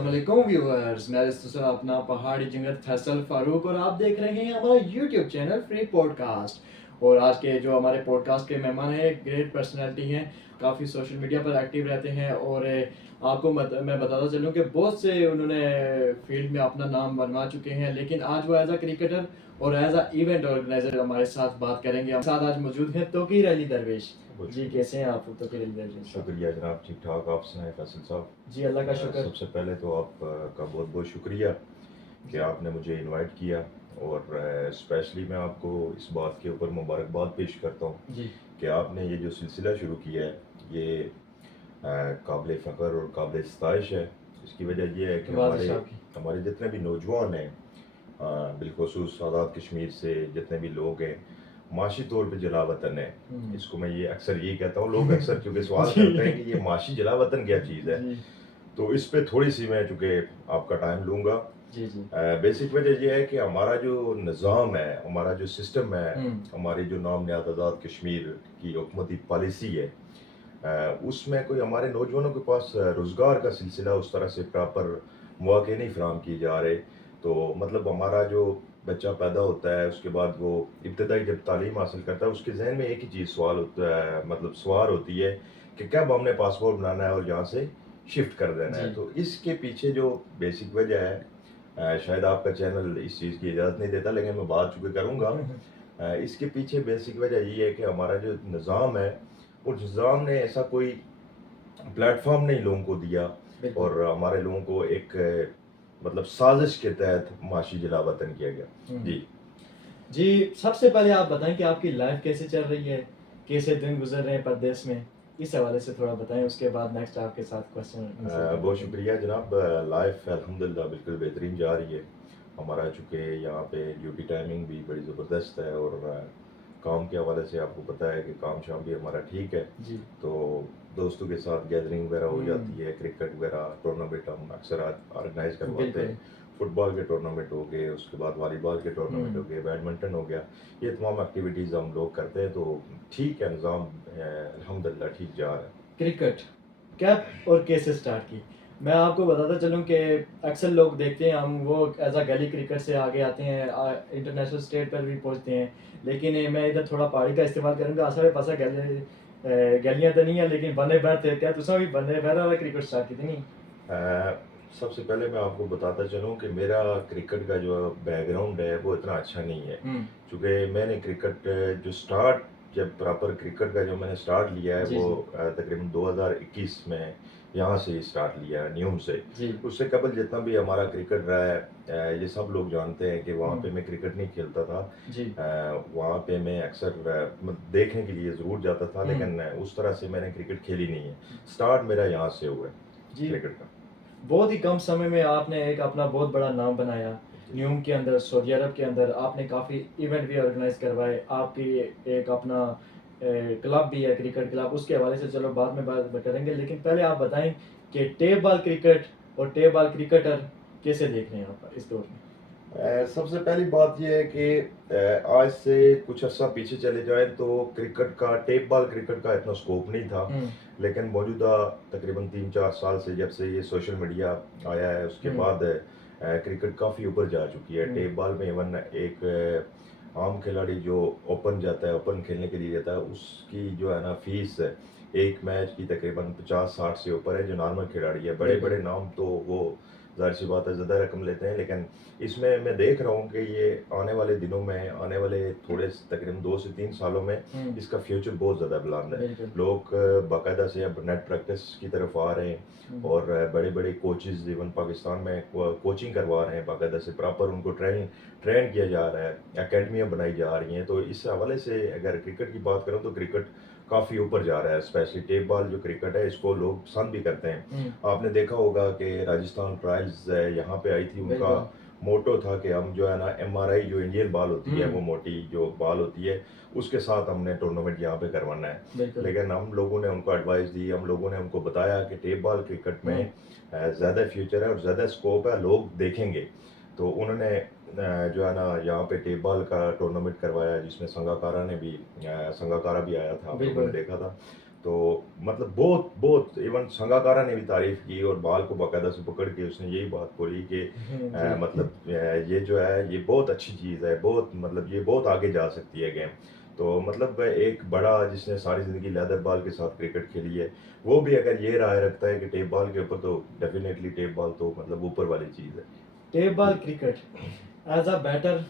अस्सलाम वालेकुम व्यूअर्स, मैं अपना पहाड़ी जंगल फैसल फारूक और आप देख रहे हैं हमारा यूट्यूब चैनल फ्री पॉडकास्ट। और आज के जो हमारे पॉडकास्ट के मेहमान हैं ग्रेट पर्सनैलिटी हैं, काफ़ी सोशल मीडिया पर एक्टिव रहते हैं और आपको मैं बताता चलूँ कि बहुत से उन्होंने फील्ड में अपना नाम बनवा चुके हैं, लेकिन आज वो एज अ क्रिकेटर और एज अ इवेंट ऑर्गेनाइजर हमारे साथ बात करेंगे। हमारे साथ आज मौजूद हैं तौकीर अली दरवेश जी। कैसे हैं आप तौकीर अली दरवेश? शुक्रिया जनाब, ठीक ठाक। आप सुनाए फैसल साहब? जी अल्लाह का शुक्र। सबसे पहले तो आपका बहुत बहुत शुक्रिया कि आपने मुझे इनवाइट किया और स्पेशली मैं आपको इस बात के ऊपर मुबारकबाद पेश करता हूँ जी कि आपने ये जो सिलसिला शुरू किया है ये काबिल फ़ख्र और काबिल सताइश है। इसकी वजह यह है कि हमारे जितने भी नौजवान हैं, बिलखुसूस आज़ाद कश्मीर से जितने भी लोग हैं, माशी तौर पे जला वतन है। इसको मैं ये अक्सर यही कहता हूँ, लोग अक्सर क्योंकि सवाल करते हैं कि ये माशी जला वतन क्या चीज़ है, तो इस पे थोड़ी सी मैं चूँकि आपका टाइम लूँगा। बेसिक वजह यह है कि हमारा जो निज़ाम है, हमारा जो सिस्टम है, हमारी जो नाम नहाद आज़ाद कश्मीर की हुकूमती पॉलिसी है, उसमें कोई हमारे नौजवानों के पास रोज़गार का सिलसिला उस तरह से प्रॉपर मौके नहीं फराहम किए जा रहे। तो मतलब हमारा जो बच्चा पैदा होता है उसके बाद वो इब्तदाई जब तालीम हासिल करता है, उसके जहन में एक ही चीज़ सवाल होता है, मतलब सवार होती है कि कब हमने पासपोर्ट बनाना है और यहाँ से शिफ्ट कर देना है। तो इसके पीछे जो बेसिक वजह है, शायद आपका चैनल इस चीज़ की इजाज़त नहीं देता, लेकिन मैं बात चूँकि करूँगा। इसके पीछे बेसिक वजह ये है कि हमारा जो निज़ाम है, उस निज़ाम ने ऐसा कोई प्लेटफॉर्म नहीं लोगों को दिया और हमारे लोगों को एक मतलब साजिश के तहत माशी जला वतन किया गया। जी सबसे पहले आप बताएं कि आपकी लाइफ कैसे चल रही है, कैसे दिन गुजर रहे हैं परदेश में, इस हवाले से थोड़ा बताएं, उसके बाद नेक्स्ट आपके साथ क्वेश्चन। बहुत शुक्रिया जनाब। लाइफ अल्हम्दुलिल्लाह बिल्कुल बेहतरीन जा रही है हमारा, चूँकि यहाँ पे ड्यूटी टाइमिंग भी बड़ी ज़बरदस्त है और काम के हवाले से आपको पता है कि काम शाम भी हमारा ठीक है जी। तो दोस्तों के साथ गैदरिंग वगैरह हो जाती है, क्रिकेट वगैरह टूर्नामेंट हम अक्सर ऑर्गेनाइज करवाते हैं। फुटबॉल के टूर्नामेंट हो गए, उसके बाद वॉलीबॉल के टूर्नामेंट हो गए, बैडमिंटन हो गया, ये तमाम एक्टिविटीज़ हम लोग करते हैं। तो ठीक है, निज़ाम अल्हम्दुलिल्लाह ठीक जा रहा है। क्रिकेट कब और कैसे स्टार्ट की? मैं आपको बताता चलूँ कि अक्सर लोग देखते हैं हम वो एज अ गली क्रिकेट से आगे आते हैं, इंटरनेशनल स्टेट पर भी पहुंचते हैं, लेकिन मैं इधर थोड़ा पहाड़ी का इस्तेमाल करूँगा। आसा पासा गलियाँ तो नहीं है, लेकिन बने बैर थे क्या तुसा भी बने बैर वाला क्रिकेट स्टार्ट की थी नहीं? सबसे पहले मैं आपको बताता चलूँ कि मेरा क्रिकेट का जो बैकग्राउंड है वो इतना अच्छा नहीं है, क्योंकि मैंने क्रिकेट जो स्टार्ट जब प्रॉपर क्रिकेट का जो मैंने स्टार्ट लिया है वो तकरीबन 2021 में यहाँ से स्टार्ट लिया है, न्यूम से। उससे कबल जितना भी हमारा क्रिकेट रहा है, ये सब लोग जानते हैं कि वहाँ पे मैं क्रिकेट नहीं खेलता था। वहाँ पे मैं अक्सर देखने के लिए ज़रूर जाता था, लेकिन उस तरह से मैंने क्रिकेट खेली नहीं है। स्टार्ट मेरा यहाँ से हुआ है क्रिकेट का। बहुत ही कम समय में आपने एक अपना बहुत बड़ा नाम बनाया न्यूम के अंदर, सऊदी अरब के अंदर। आपने काफ़ी इवेंट भी ऑर्गेनाइज करवाए, आपकी एक अपना क्लब भी है, क्रिकेट क्लब, उसके हवाले से चलो बाद में बात करेंगे। लेकिन पहले आप बताएं कि टेप बॉल क्रिकेट और टेप बॉल क्रिकेटर कैसे देख रहे हैं आप इस दौर में? सबसे पहली बात यह है कि आज से कुछ अर्सा पीछे चले जाएं तो क्रिकेट का, टेप बॉल क्रिकेट का इतना स्कोप नहीं था, लेकिन मौजूदा तकरीबन 3-4 साल से जब से ये सोशल मीडिया आया है उसके बाद क्रिकेट काफ़ी ऊपर जा चुकी है। टेप बॉल में इवन एक आम खिलाड़ी जो ओपन जाता है, ओपन खेलने के लिए जाता है, उसकी जो है ना फीस एक मैच की तकरीबन 50-60 से ऊपर है। जो नॉर्मल खिलाड़ी है, बड़े बड़े नाम तो वो ज़ाहिर सी बात है ज़्यादा रकम लेते हैं, लेकिन इसमें मैं देख रहा हूँ कि ये आने वाले दिनों में, आने वाले थोड़े तकरीबन 2 से 3 सालों में इसका फ्यूचर बहुत ज़्यादा बुलंद है। लोग बाकायदा से अब नेट प्रैक्टिस की तरफ आ रहे हैं और बड़े बड़े कोचेज़ इवन पाकिस्तान में कोचिंग करवा रहे हैं, बाकायदा से प्रॉपर उनको ट्रेन किया जा रहा है, एकेडमियाँ बनाई जा रही हैं। तो इस हवाले से अगर क्रिकेट की बात करूँ तो क्रिकेट काफ़ी ऊपर जा रहा है। स्पेशली टेप बॉल जो क्रिकेट है इसको लोग पसंद भी करते हैं। आपने देखा होगा कि राजस्थान रॉयल्स यहाँ पे आई थी, उनका मोटो था कि हम जो है ना MRI जो इंडियन बॉल होती है, वो मोटी जो बॉल होती है, उसके साथ हमने टूर्नामेंट यहाँ पे करवाना है। लेकिन हम लोगों ने उनको एडवाइस दी, हम लोगों ने उनको बताया कि टेप बॉल क्रिकेट में ज़्यादा फ्यूचर है और ज़्यादा स्कोप है, लोग देखेंगे। तो उन्होंने जो है ना यहाँ पे टेप बॉल का टूर्नामेंट करवाया जिसमें संगाकारा भी आया था, आप लोगों ने देखा था। तो मतलब बहुत बहुत इवन संगाकारा ने भी तारीफ की और बाल को बाकायदा से पकड़ के उसने यही बात बोली कि मतलब ये जो है ये बहुत अच्छी चीज़ है, बहुत मतलब ये बहुत आगे जा सकती है गेम। तो मतलब एक बड़ा जिसने सारी ज़िंदगी लेदर बॉल के साथ क्रिकेट खेली है, वो भी अगर ये राय रखता है कि टेप बॉल के ऊपर, तो डेफिनेटली टेप बॉल तो मतलब ऊपर वाली चीज़ है। Tape ball cricket as a batter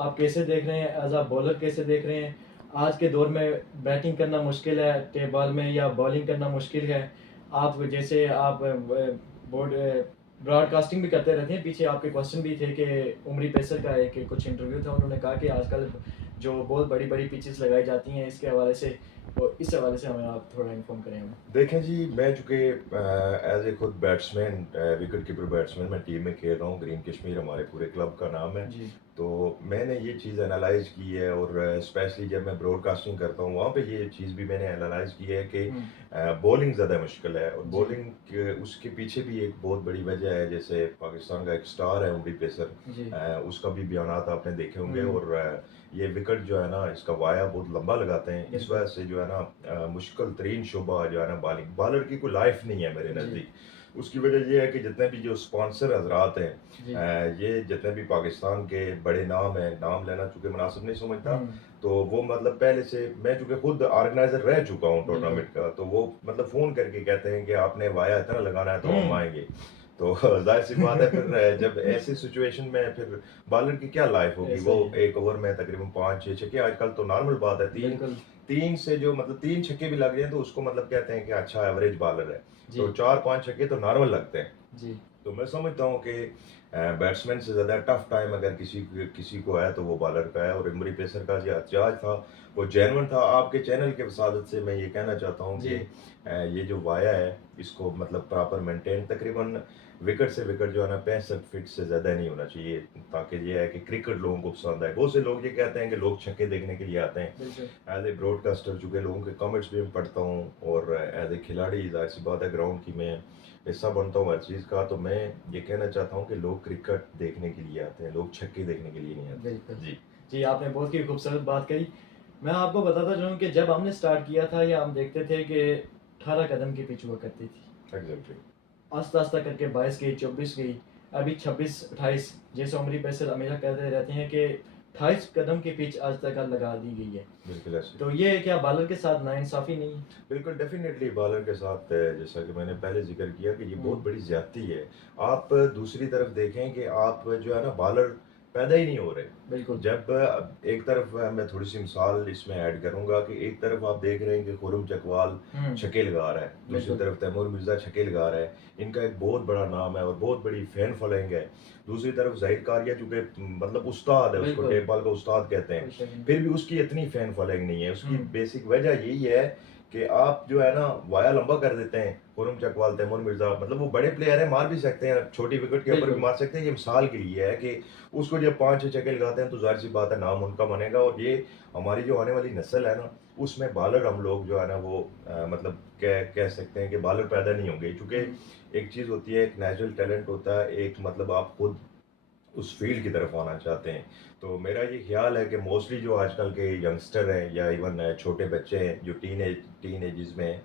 आप कैसे देख रहे हैं, एज अ बॉलर कैसे देख रहे हैं? आज के दौर में बैटिंग करना मुश्किल है टेप बॉल में, या बॉलिंग करना मुश्किल है? आप जैसे आप बोर्ड ब्रॉडकास्टिंग भी करते रहते हैं, पीछे आपके क्वेश्चन भी थे कि उमरी पेसर का एक कुछ इंटरव्यू था, उन्होंने कहा कि आजकल जो बहुत बड़ी बड़ी पिचेस लगाई जाती हैं इसके हवाले से, और इस हवाले से हमें आप थोड़ा इन्फॉर्म करें हमें। देखें जी, मैं चूँकि एज ए खुद बैट्समैन, विकेट कीपर बैट्समैन मैं टीम में खेल रहा हूँ, ग्रीन कश्मीर हमारे पूरे क्लब का नाम है। जी। तो मैंने ये चीज़ एनालाइज की है, और स्पेशली जब मैं ब्रॉडकास्टिंग करता हूँ वहाँ पे ये चीज़ भी मैंने एनालाइज की है कि बॉलिंग ज़्यादा मुश्किल है, और जी। बॉलिंग उसके पीछे भी एक बहुत बड़ी वजह है। जैसे पाकिस्तान का एक स्टार है उमरी पेसर, जी। उसका भी बयानात आपने देखे होंगे, और ये विकेट जो है ना इसका वाया बहुत लंबा लगाते हैं, इस बिल्कुल। वजह से जो है ना मुश्किल तरीन शुबा जो है ना बॉलिंग, बॉलर की कोई लाइफ नहीं है मेरे जी। नज़दीक। उसकी वजह ये है कि जितने भी जो स्पॉन्सर हजरात हैं, जी। ये जितने भी पाकिस्तान के बड़े नाम हैं, नाम लेना चूंकि मुनासिब नहीं समझता, तो वो मतलब पहले से, मैं चूंकि खुद ऑर्गेनाइजर रह चुका हूँ टूर्नामेंट का, तो वो मतलब फ़ोन करके कहते हैं कि आपने वाया इतना लगाना है तो हम आएंगे। तो जाहिर सी बात है, फिर जब ऐसी सिचुएशन में फिर बॉलर की क्या लाइफ होगी, ऐसे वो ही है। एक ओवर में तकरीबन 5-6 छक्के, आजकल तो नॉर्मल बात है, तीन बिल्कुल। तीन से जो मतलब 3 छक्के भी लग जाए तो उसको मतलब कहते हैं कि अच्छा एवरेज बॉलर है। जी। तो 4-5 छक्के तो नॉर्मल लगते हैं। जी। तो मैं समझता हूँ कि बैट्समैन से ज़्यादा टफ टाइम अगर किसी को है तो वो बॉलर का है, और इमरी पेसर का जो एहतजाज था वो जेन्युइन था। आपके चैनल के वसादत से मैं ये कहना चाहता हूँ जी। कि ये जो वाया है इसको मतलब प्रॉपर मेंटेन, तकरीबन विकेट से विकेट जो है ना 65 फीट से ज़्यादा नहीं होना चाहिए, ताकि ये है कि क्रिकेट लोगों को पसंद आए। बहुत से लोग ये कहते हैं कि लोग छक्के देखने के लिए आते हैं। बिल्कुल। एज ए ब्रॉडकास्टर चूँकि लोगों के कमेंट्स भी मैं पढ़ता हूँ, और एज ए खिलाड़ी जाहिर सी बात है ग्राउंड की मैं हिस्सा बनता हूँ हर चीज़ का, तो मैं ये कहना चाहता हूँ कि लोग क्रिकेट देखने के लिए आते हैं, लोग छक्के देखने के लिए नहीं आते। बिल्कुल। जी। जी, आपने बहुत ही खूबसूरत बात कही। मैं आपको बताता चलूँ कि जब हमने स्टार्ट किया था, या हम देखते थे कि 18 कदम की पिच हुआ करती थी, एग्जैक्टली। आस्ता आस्ता करके 22 गई, 24 गई, अभी 26, 28, जैसे उमरी पेसर हमेशा कहते रहते हैं कि 28 कदम की पिच आज तक लगा दी गई है। बिल्कुल ऐसे। तो ये क्या बॉलर के साथ नाइंसाफी नहीं है? बिल्कुल डेफिनेटली बॉलर के साथ जैसा कि मैंने पहले जिक्र किया कि ये बहुत हम्म। बड़ी ज्यादती है। आप दूसरी तरफ देखें कि आप जो है ना बॉलर पैदा ही नहीं हो रहे। बिल्कुल। जब एक तरफ मैं थोड़ी सी मिसाल इसमें ऐड करूंगा कि एक तरफ आप देख रहे हैं कि खुरम चकवाल छक्के लगा रहा है, दूसरी बिल्कुल। तरफ तैमूर मिर्जा छक्के लगा रहा है, इनका एक बहुत बड़ा नाम है और बहुत बड़ी फैन फॉलोइंग है। दूसरी तरफ जाहिर कारिया चूंकि मतलब उस्ताद है, उसको बिल्कुल। टेप बॉल का उस्ताद कहते हैं, कोई शक नहीं। फिर भी उसकी इतनी फैन फॉलोइंग नहीं है। उसकी हम्म। बेसिक वजह यही है कि आप जो है ना वाया लंबा कर देते हैं। खुरम चकवाल, तैमूर मिर्जा, मतलब वो बड़े प्लेयर है, मार भी सकते हैं, छोटी विकेट के ऊपर भी बिल्कुल। मार सकते हैं। ये मिसाल के लिए है कि उसको जब 5-6 छक्के लगाते हैं तो जाहिर सी बात है नाम उनका बनेगा, और ये हमारी जो आने वाली नस्ल है ना उसमें बॉलर हम लोग जो है ना वो मतलब कह सकते हैं कि बॉलर पैदा नहीं होंगे, क्योंकि एक चीज़ होती है, एक नेचुरल टैलेंट होता है, एक मतलब आप खुद उस फील्ड की तरफ आना चाहते हैं। तो मेरा ये ख्याल है कि मोस्टली जो आजकल के यंगस्टर हैं या इवन छोटे बच्चे हैं जो टीन एजेस में हैं,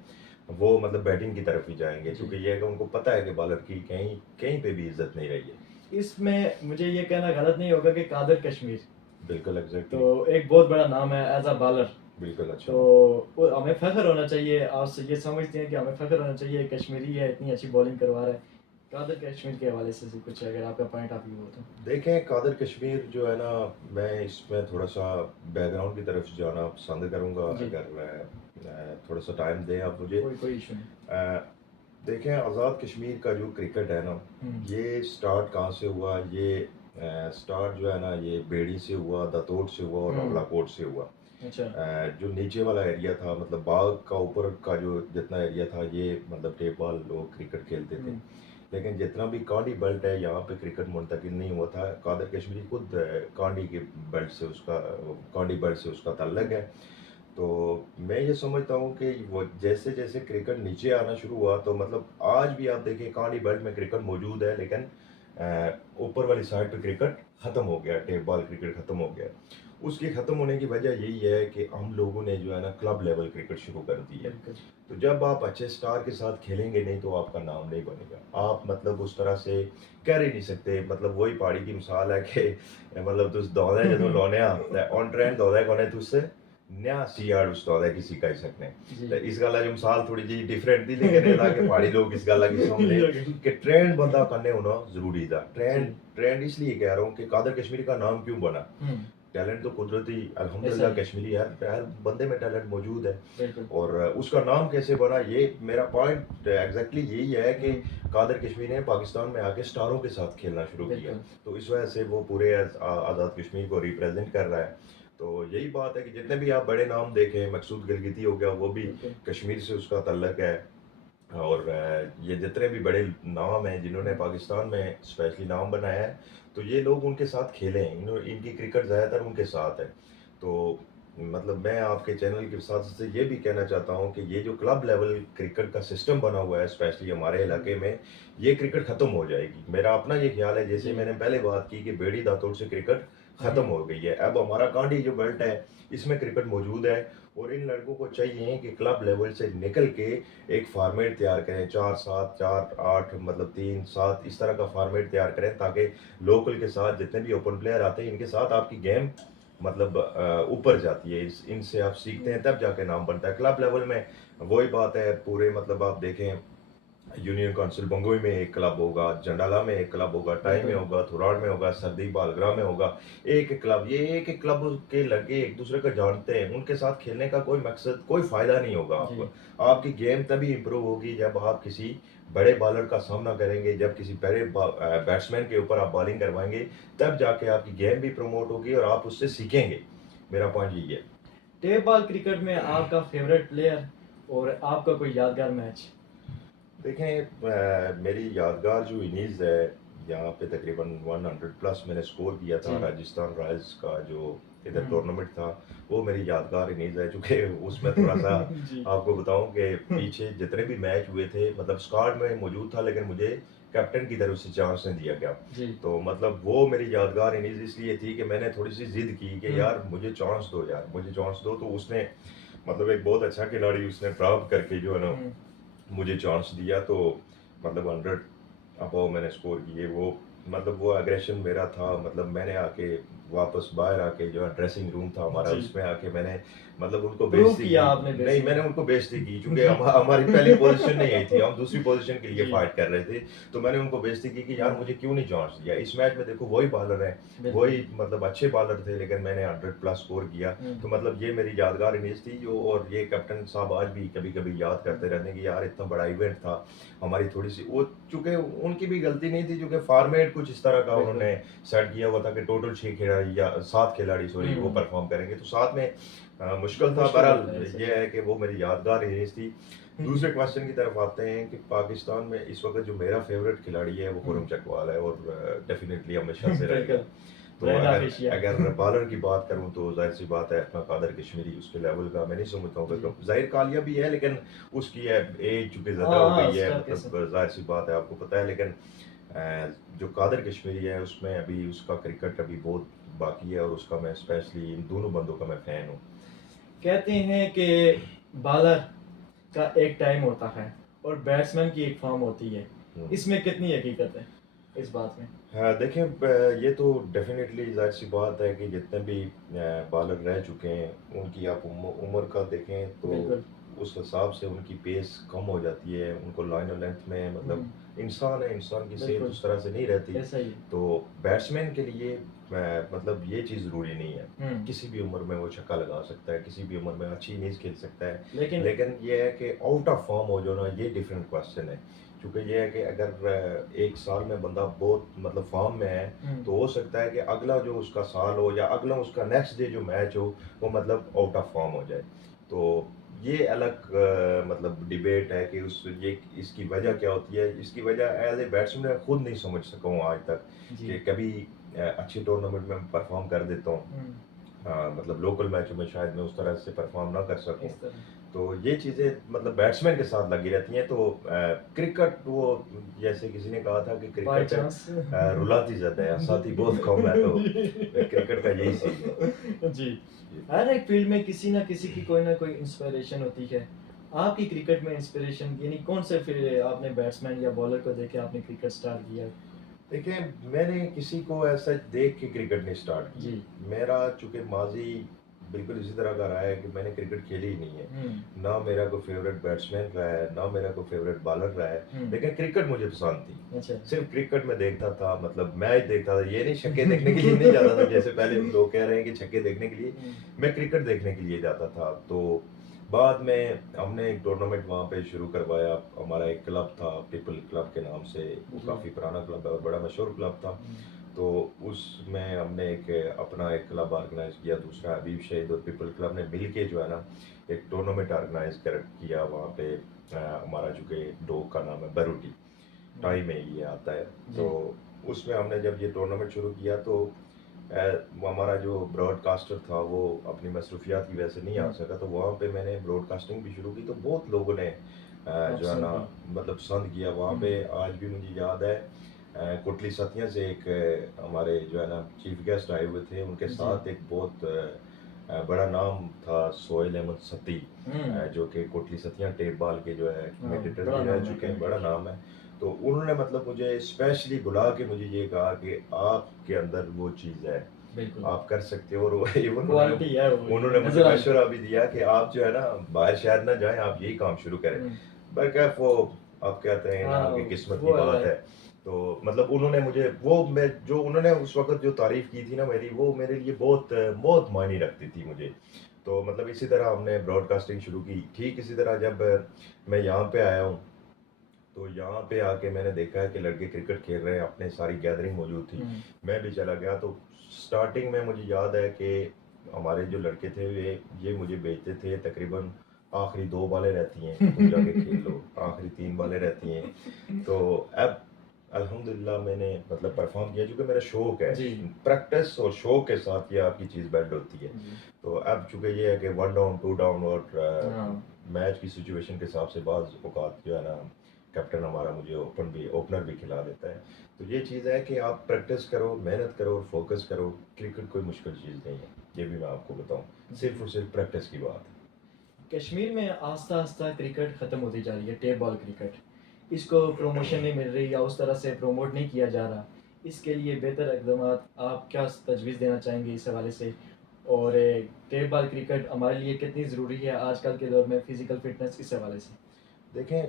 वो मतलब बैटिंग की तरफ ही जाएंगे, जी। क्योंकि ये है कि उनको पता है कि बॉलर की कहीं कहीं पे भी इज्जत नहीं रही है। इसमें मुझे ये कहना गलत नहीं होगा कि कादर कश्मीर बिल्कुल एग्जैक्टली। तो एक बहुत बड़ा नाम है एज अ बॉलर। बिल्कुल अच्छा। तो हमें फख्र होना चाहिए, आप ये समझते हैं कि हमें फख्र होना चाहिए, कश्मीरी है, इतनी अच्छी बॉलिंग करवा रहा है। कादर कश्मीर के हवाले से कुछ अगर आपका पॉइंट ऑफ व्यू हो तो। देखें, कादर कश्मीर जो है ना, मैं इसमें थोड़ा सा बैकग्राउंड की तरफ जाना पसंद करूंगा, जी। अगर थोड़ा सा टाइम दें आप मुझे। कोई इशू नहीं। अ, देखें, आज़ाद कश्मीर का जो क्रिकेट है ना, ये स्टार्ट कहाँ से हुआ? ये स्टार्ट जो है ना ये बेड़ी से हुआ, दतोट से हुआ और रावलाकोट से हुआ। अच्छा। जो नीचे वाला एरिया था, मतलब बाग का ऊपर का जो जितना एरिया था, ये मतलब टेप बॉल लोग क्रिकेट खेलते थे। लेकिन जितना भी कांडी बेल्ट है यहाँ पे क्रिकेट मुंतकिल नहीं हुआ था। कादर कश्मीरी खुद कांडी के बेल्ट से उसका कांडी बेल्ट से उसका ताल्लुक है। तो मैं ये समझता हूँ कि वो जैसे जैसे क्रिकेट नीचे आना शुरू हुआ, तो मतलब आज भी आप देखें कांडी बेल्ट में क्रिकेट मौजूद है, लेकिन ऊपर वाली साइड पे क्रिकेट ख़त्म हो गया, टेप बॉल क्रिकेट ख़त्म हो गया। उसके ख़त्म होने की वजह यही है कि हम लोगों ने जो है ना क्लब लेवल क्रिकेट शुरू कर दी है। तो जब आप अच्छे स्टार के साथ खेलेंगे नहीं तो आपका नाम नहीं बनेगा। आप मतलब उस तरह से कर ही नहीं सकते। मतलब वही पहाड़ी की मिसाल है कि मतलब तुस दौड़े ਜਦੋਂ ਲਾਉਨੇ ਆ ऑन ट्रेंड दौड़े कोने तुस नया सीआर उस दौड़े किसी का ही सकने। तो इस गल्ला जो मिसाल थोड़ी जी डिफरेंट थी लेकिन एदा कि पहाड़ी लोग इस गल्ला की समझ कि ट्रेंड बंदा करने होना जरूरी था। ट्रेंड ट्रेंड इसलिए कह रहा हूँ कि कादर कश्मीरी का नाम क्यों बना। टैलेंट तो कुदरती अल्हम्दुलिल्लाह कश्मीरी हर बंदे में टैलेंट मौजूद है और उसका नाम कैसे बना ये मेरा पॉइंट एग्जैक्टली यही है कि कादर कश्मीरी ने पाकिस्तान में आके स्टारों के साथ खेलना शुरू किया तो इस वजह से वो पूरे आज़ाद कश्मीर को रिप्रेजेंट कर रहा है। तो यही बात है कि जितने भी आप बड़े नाम देखें मकसूद गिलगिती हो गया वो भी कश्मीर से उसका तल्लक है और ये जितने भी बड़े नाम हैं जिन्होंने पाकिस्तान में स्पेशली नाम बनाया है तो ये लोग उनके साथ खेले हैं। इनकी क्रिकेट ज़्यादातर उनके साथ है। तो मतलब मैं आपके चैनल के साथ से ये भी कहना चाहता हूँ कि ये जो क्लब लेवल क्रिकेट का सिस्टम बना हुआ है स्पेशली हमारे इलाके में ये क्रिकेट ख़त्म हो जाएगी। मेरा अपना ये ख्याल है जैसे मैंने पहले बात की कि बेड़ी दातुड़ से क्रिकेट ख़त्म हो गई है। अब हमारा कांडी जो बेल्ट है इसमें क्रिकेट मौजूद है और इन लड़कों को चाहिए कि क्लब लेवल से निकल के एक फॉर्मेट तैयार करें 4-7 4-8 मतलब 3-7 इस तरह का फॉर्मेट तैयार करें ताकि लोकल के साथ जितने भी ओपन प्लेयर आते हैं इनके साथ आपकी गेम मतलब ऊपर जाती है। इनसे आप सीखते हैं तब जाके नाम बनता है। क्लब लेवल में वही बात है पूरे मतलब आप देखें यूनियन काउंसिल बंगोई में एक क्लब होगा, जंडाला में एक क्लब होगा, टाई में होगा, थुराड़ में होगा, सर्दी बालगरा में होगा। एक एक क्लब ये एक एक क्लब के लड़के एक दूसरे को जानते हैं। उनके साथ खेलने का कोई मकसद कोई फायदा नहीं होगा आपको। आपकी गेम तभी इंप्रूव होगी जब आप किसी बड़े बॉलर का सामना करेंगे, जब किसी बड़े बैट्समैन के ऊपर आप बॉलिंग करवाएंगे तब जाके आपकी गेम भी प्रमोट होगी और आप उससे सीखेंगे। मेरा पॉइंट यही है। टेप बॉल क्रिकेट में आपका फेवरेट प्लेयर और आपका कोई यादगार मैच? देखें मेरी यादगार जो इनिंग्स है यहाँ पे तकरीबन 100 प्लस मैंने स्कोर किया था राजस्थान रॉयल्स का जो इधर टूर्नामेंट था वो मेरी यादगार इनिंग्स है चूँकि उसमें थोड़ा सा आपको बताऊं कि पीछे जितने भी मैच हुए थे मतलब स्क्वाड में मौजूद था लेकिन मुझे कैप्टन की तरफ से चांस नहीं दिया गया। तो मतलब वो मेरी यादगार इनिंग्स इसलिए थी कि मैंने थोड़ी सी जिद की कि यार मुझे चांस दो यार मुझे चांस दो। तो उसने मतलब एक बहुत अच्छा खिलाड़ी उसने ड्रॉप करके जो है ना मुझे चांस दिया तो मतलब 100 अबव मैंने स्कोर किए। वो मतलब वो एग्रेशन मेरा था। मतलब मैंने आके वापस बाहर आके जो ड्रेसिंग रूम था हमारा उसमें आके मैंने मतलब उनको बेइज्जती की। नहीं मैंने उनको बेइज्जती की क्योंकि हमारी पहली पोजीशन नहीं आई थी हम दूसरी पोजीशन के लिए फाइट कर रहे थे। तो मैंने उनको बेइज्जती की कि यार मुझे क्यों नहीं चांस दिया। इस मैच में देखो वही बॉलर है वही मतलब अच्छे बॉलर थे लेकिन मैंने 100 प्लस स्कोर किया। तो मतलब ये मेरी यादगार इनिंग्स थी जो और ये कैप्टन साहब आज भी कभी कभी याद करते रहते हैं कि यार इतना बड़ा इवेंट था हमारी थोड़ी सी वो चूंकि उनकी भी गलती नहीं थी क्योंकि फॉर्मेट कुछ इस तरह का उन्होंने सेट किया हुआ था कि टोटल 6 खिलाड़ी या 7 खिलाड़ी सॉरी वो परफॉर्म करेंगे तो साथ में मुश्किल था। बहरहाल ये है कि वो मेरी यादगार इनिंग्स थी। दूसरे क्वेश्चन की तरफ आते हैं कि पाकिस्तान में इस वक्त जो मेरा फेवरेट खिलाड़ी है वो खुरम चकवाल है और डेफिनेटली हमेशा से रहेगा। तो अगर बॉलर की बात करूं तो जाहिर सी बात है अपना कादर कश्मीरी उसके लेवल का मैं नहीं समझता हूँ। तो जाहिर कालिया भी है लेकिन उसकी एज चूंकि ज़्यादा हो गई है मतलब जाहिर सी बात है आपको पता है। लेकिन जो कादर कश्मीरी है उसमें अभी उसका क्रिकेट अभी बहुत बाकी है और उसका मैं स्पेशली इन दोनों बंदों का मैं फ़ैन हूँ। कहते हैं कि बॉलर का एक टाइम होता है और बैट्समैन की एक फॉर्म होती है। इसमें कितनी हकीकत है इस बात में? हाँ देखें ये तो डेफिनेटली जाहिर सी बात है कि जितने भी बॉलर रह चुके हैं उनकी आप उम्र का देखें तो उस हिसाब से उनकी पेस कम हो जाती है। उनको लाइन और लेंथ में मतलब इंसान है इंसान की सेहत उस तरह से नहीं रहती। तो बैट्समैन के लिए मतलब ये चीज़ ज़रूरी नहीं है। किसी भी उम्र में वो छक्का लगा सकता है किसी भी उम्र में अच्छी इनिंग्स खेल सकता है लेकिन ये है कि आउट ऑफ फॉर्म हो जाना ये डिफरेंट क्वेश्चन है। क्योंकि ये है कि अगर एक साल में बंदा बहुत मतलब फॉर्म में है तो हो सकता है कि अगला जो उसका साल हो या अगला उसका नेक्स्ट डे जो मैच हो वो मतलब आउट ऑफ फॉर्म हो जाए। तो ये अलग मतलब डिबेट है कि उस ये इसकी वजह क्या होती है। इसकी वजह एज ए बैट्समैन खुद नहीं समझ सका हूँ आज तक कि कभी अच्छे टूर्नामेंट में परफॉर्म कर देता हूँ मतलब लोकल मैचों में शायद मैं उस तरह से परफॉर्म ना कर सकूं तो ये चीज़ें मतलब बैट्समैन के साथ लगी रहती हैं। तो क्रिकेट वो जैसे किसी ने कहा था कि बाय क्रिकेट चांस रुलाती ज़्यादा है, हँसाती बहुत कम है, तो क्रिकेट का यही सीन है। जी। जी। हर एक फील्ड में किसी ना किसी की कोई ना कोई इंस्पिरेशन होती है। आपकी क्रिकेट में इंस्पिरेशन यानी कौन से फिर आपने बैट्समैन या बॉलर को देख के आपने क्रिकेट स्टार्ट किया? देखिए, मैंने किसी को ऐसा देख के क्रिकेट नहीं स्टार्ट की। जी। मेरा चूँकि माज़ी बिल्कुल इसी तरह का रहा है कि मैंने क्रिकेट खेली ही नहीं है। हुँ, ना मेरा कोई फ़ेवरेट बैट्समैन रहा है, ना मेरा कोई फ़ेवरेट बॉलर रहा है, हुँ। लेकिन क्रिकेट मुझे पसंद थी। अच्छा। सिर्फ़ क्रिकेट मैं देखता था, मतलब मैच देखता था, ये नहीं छक्के देखने के लिए नहीं जाता था, जैसे पहले लोग कह रहे हैं कि छक्के देखने के लिए, हुँ, मैं क्रिकेट देखने के लिए जाता था। तो बाद में हमने एक टूर्नामेंट वहाँ पे शुरू करवाया। हमारा एक क्लब था, पीपल क्लब के नाम से, वो जी। काफ़ी पुराना क्लब है और बड़ा मशहूर क्लब था। हुँ, तो उसमें हमने एक अपना एक क्लब ऑर्गेनाइज़ किया, दूसरा हबीब शहीद और पीपल क्लब ने मिल के जो है ना, एक टूर्नामेंट ऑर्गेनाइज़ कर किया वहाँ पे। हमारा चूँकि डॉग का नाम है बरूटी, हुँ। टाई में ये आता है। जी। तो उसमें हमने जब ये टूर्नामेंट शुरू किया तो हमारा जो ब्रॉडकास्टर था वो अपनी मसरूफियात की वजह से नहीं आ हुँ, सका, तो वहाँ पे मैंने ब्रॉडकास्टिंग भी शुरू की। तो बहुत लोगों ने आप जो है ना, सुन मतलब पसंद किया वहाँ हुँ, पे। आज भी मुझे याद है कोटली सतिया से एक हमारे जो है ना चीफ गेस्ट आए हुए थे, उनके जी। साथ एक बहुत बड़ा नाम था सोहेल अहमद सती, हुँ, जो कि कोटली सतिया टेप बाल के जो है हाँ, कमेंटेटर बड़ा भी रह नाम है चुके हैं, बड़ा कमेंटेटर। नाम है। तो उन्होंने मतलब मुझे स्पेशली बुला के मुझे ये कहा कि आपके अंदर वो चीज़ है, बिल्कुल। आप कर सकते हो। और इवन क्वालिटी है वो, उन्होंने मुझे नज़र आई। मशवरा भी दिया कि आप जो है ना बाहर शहर ना जाएं, आप यही काम शुरू करें। हुँ, बहरकैफ वो, आप कहते हैं ना हाँ, कि किस्मत की वो बात अलग है। तो मतलब उन्होंने मुझे वो, मैं जो उन्होंने उस वक्त जो तारीफ की थी ना मेरी, वो मेरे लिए बहुत बहुत मायने रखती थी मुझे। तो मतलब इसी तरह हमने ब्रॉडकास्टिंग शुरू की। ठीक इसी तरह जब मैं यहाँ पे आया हूँ, तो यहाँ पे आके मैंने देखा है कि लड़के क्रिकेट खेल रहे हैं, अपने सारी गैदरिंग मौजूद थी। हुँ, मैं भी चला गया। तो स्टार्टिंग में मुझे याद है कि हमारे जो लड़के थे वे ये मुझे भेजते थे, तकरीबन आखिरी 2 बॉलें रहती हैं, तुम जाके खेल लो, आखिरी 3 बॉलें रहती हैं। तो अब अल्हम्दुलिल्लाह मैंने मतलब परफॉर्म किया, क्योंकि मेरा शौक है। जी, प्रैक्टिस और शौक के साथ ये आपकी चीज़ बिल्ड होती है। जी, तो अब चूंकि ये है कि 1 डाउन 2 डाउन और हाँ, मैच की सिचुएशन के हिसाब से बाज़ औक़ात जो है ना, कैप्टन हमारा मुझे ओपनर भी खिला देता है। तो ये चीज़ है कि आप प्रैक्टिस करो, मेहनत करो और फ़ोकस करो। क्रिकेट कोई मुश्किल चीज़ नहीं है, ये भी मैं आपको बताऊँ। जी। सिर्फ़ और सिर्फ़ प्रैक्टिस की बात है। कश्मीर में आस्ता-आस्ता क्रिकेट ख़त्म होती जा रही है, टेप बॉल क्रिकेट। इसको प्रमोशन नहीं मिल रही या उस तरह से प्रमोट नहीं किया जा रहा। इसके लिए बेहतर इक़दामात आप क्या तजवीज़ देना चाहेंगे इस हवाले से? और टेप बॉल क्रिकेट हमारे लिए कितनी ज़रूरी है आजकल के दौर में फ़िज़िकल फ़िटनेस इस हवाले से? देखें,